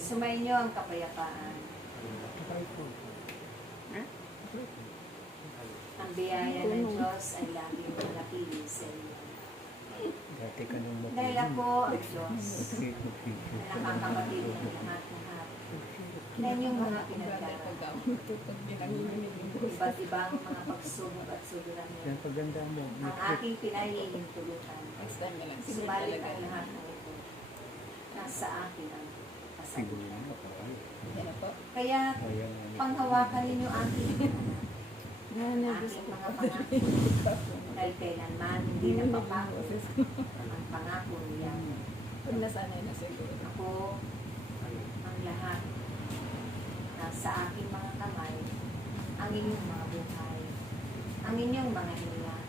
Sumainyo ang kapayapaan. Ang biyaya ng Diyos ay laging manatili sa inyo. Dahil ako ang Diyos na nakakabatid ng lahat-lahat na inyong mga pinagdaraan. Iba't ibang mga pagsubok at suguran ang aking pinahihintulutan. Subalit ang lahat ng ito nasa akin ang kasagutan. Kaya panghawakan ninyo aking aking mga pangako. Dahil kailanman hindi napapago ang pangako niya. Ako ang lahat nasa aking mga kamay, ang inyong mga buhay, ang inyong mga inilan,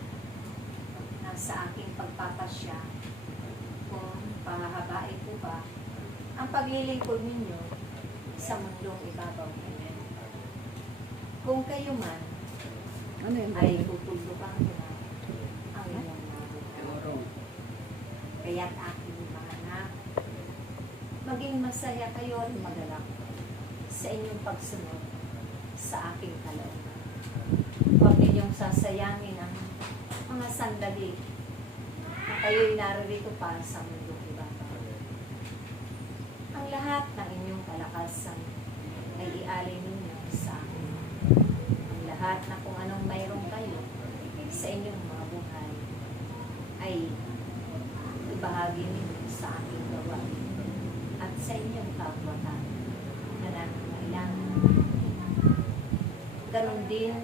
nasa aking pagpapasya kung pahahabain ko ba ang paglilingkod ninyo sa mundong ibabaw ninyo. Kung kayo man ay tutuldukan ko na ang inyong mga buhay. Kaya't aking mga anak, maging masaya kayo at magalak sa inyong pagsunod sa aking kalooban. Huwag ninyong sasayangin ang mga sandali na kayo'y naririto para sa mundong ibabaw. Ang lahat ng inyong kalakasan ay ialay ninyo sa akin. Ang lahat na kung anong mayroong kayo sa inyong mga buhay ay ibahagi ninyo sa aking gawain at sa inyong kapwatan na nangangailangan. Ganon din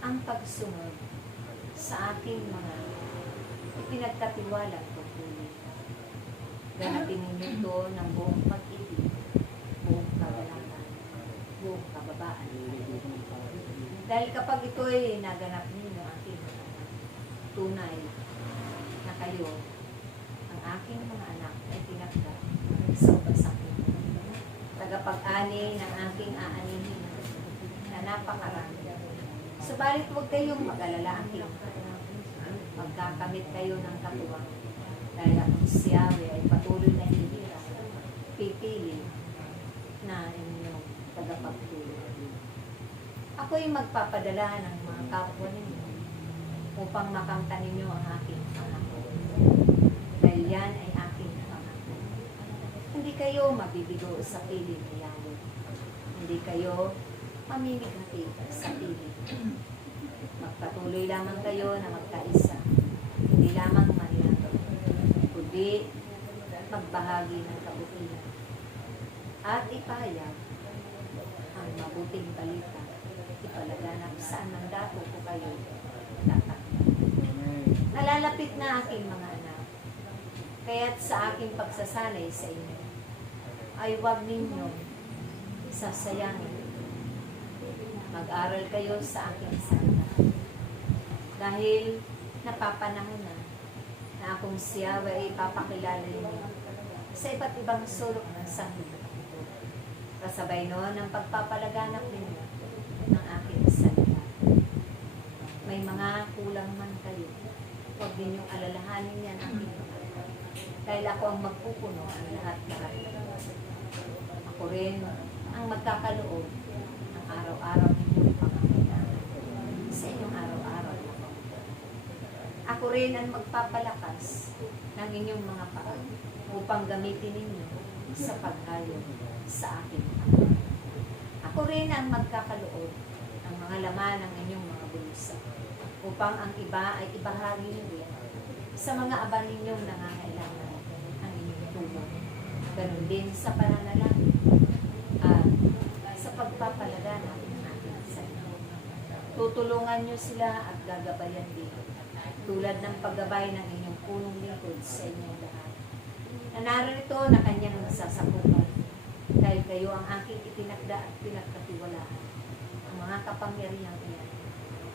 ang pagsunod sa aking mga ipinagkatiwalang tungkulin. Ganapin ninyo ito ng buong pag-ibig, buong kagalakan, buong kababaan. Dahil kapag ito'y naganap ninyo aking mga anak, tunay na kayo, ang aking mga anak ay tinagda sa ubasakin. Tagapag-ani ng aking aanihin na napakarami. Subalit huwag kayong mag-alala aking magkakamit kayo ng katuwang dahil ang si Yahweh ay patuloy na hinihira, pipili na inyong tagapagtulong. Ako'y magpapadala ng mga kapwa ninyo upang makamta ninyo ang aking pangako. Dahil yan ay aking pangako. Hindi kayo mabibigo sa piling ni Yahweh. Hindi kayo mamimigati sa piling. Magpatuloy lamang kayo na magkaisa. Hindi lamang manilato, kundi magbahagi ng kabutihan. At ipahayag ang mabuting balita. Ipalaganap saan man dapo ko kayo tatakbo. Nalalapit na aking mga anak. Kaya't sa aking pagsasanay sa inyo, ay huwag ninyo sasayangin. Mag-aral kayo sa aking salita. Dahil napapanahon na akong si Yahweh ay ipapakilala ninyo sa iba't ibang sulok ng sanlibutan. Kasabay noon ang pagpapalaganap ninyo ng aking salita. May mga kulang man kayo, huwag ninyong alalahanin yan ang inyong anak. Dahil ako ang magpupuno ang lahat-lahat. Ako rin ang magkakaloob ng araw-araw ninyong pangangailangan sa inyong araw-araw na pagkakas. Ako rin ang magpapalakas ng inyong mga paa upang gamitin ninyo sa paghayo sa aking anak. Ako rin ang magkakaloob ng mga laman ng inyong mga bulsa upang ang iba ay ibahagi ninyo sa mga aba ninyong nangangailangan ang inyong tulong. Ganon din sa pananalangin at sa pagpapalaganap ng ating salita. Tutulungan nyo sila at gagabayan din tulad ng paggabay ng inyong punong lingkod sa inyong lahat. Na narito na kanyang nasasakupan dahil kayo ang aking itinakda at pinagkatiwalaan ang mga kapangyarihang iyan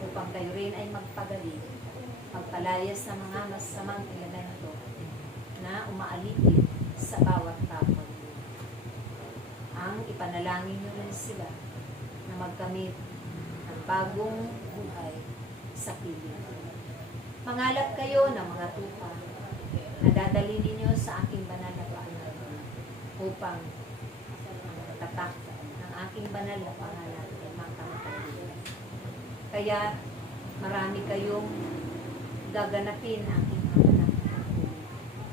upang kayo rin ay magpagaling, magpalayas sa mga masamang elemento na umaalipin sa bawat kapwa niyo. Ang ipanalangin nyo rin sila na magkamit ng bagong buhay sa piling. Mangalap kayo ng mga tupa na dadali ninyo sa aking banal na pangalan upang ang tatak ng aking banal na pangalan ay makamatagilan. Kaya marami kayong gaganapin ang aking pangalan.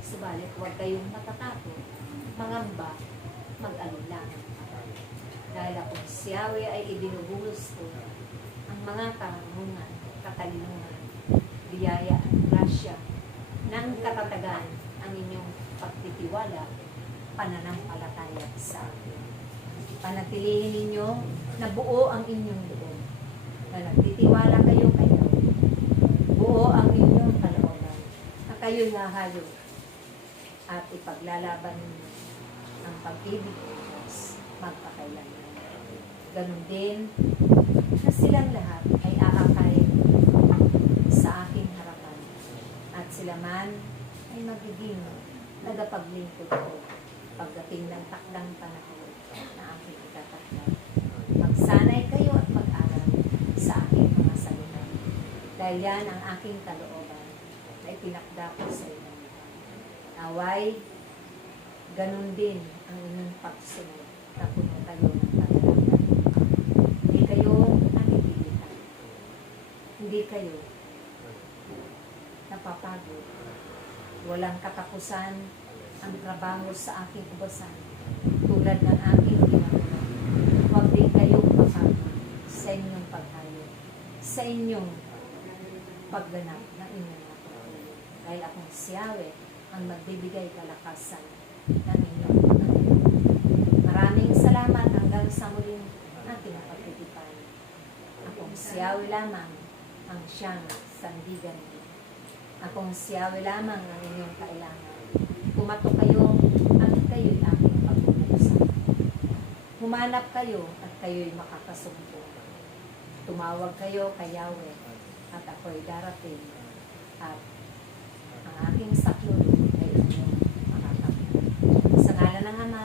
Subalit huwag kayong matatakot, mangamba, mag-alinlangan. Dahil akong si Yahweh ay ibinubuhos ko ang mga karangungan, katalinuhan, biyaya at grasya ng katatagan ang inyong pagtitiwala, pananampalataya sa akin. Panatilihin ninyo na buo ang inyong loob. Na nagtitiwala kayo kayo, buo ang inyong kalooban, na kayo'y nahayo at ipaglalaban ninyo ang pag-ibig ng Diyos magpakailanman. Ganon din na silang lahat ay aakayin sa aking harapan at sila man ay magiging nagapaglingkod ko pagdating ng takdang panahon na aking itatakda. Magsanay kayo at mag-aral sa aking mga salita dahil yan ang aking kalooban na itinakda ko sa inyo. Naway, ganon din ang inyong pagsunod na puno kayo ng paglalakad. Hindi kayo nanitilitan. Hindi kayo napapagod. Walang katapusan ang trabaho sa aking ubasan tulad ng aking ginagawa. Huwag din kayong mapagod sa inyong paghayo, sa inyong pagganap ng inyong mga paghayo. Dahil akong si Yahweh ang magbibigay kalakasan ng inyong paghayo. Maraming salamat hanggang sa muling ating pagtitipan. Akong si Yahweh lamang ang siyang sandigan niyo. Akong si Yahweh lamang ang inyong kailangan. Pumatok kayo at kayo'y aking pag-uusan. Humanap kayo at kayo'y makakasumpong. Tumawag kayo kay Yahweh at ako'y darating at ang aking saklolo ay inyong makakapit. Sa ngalan ng Ama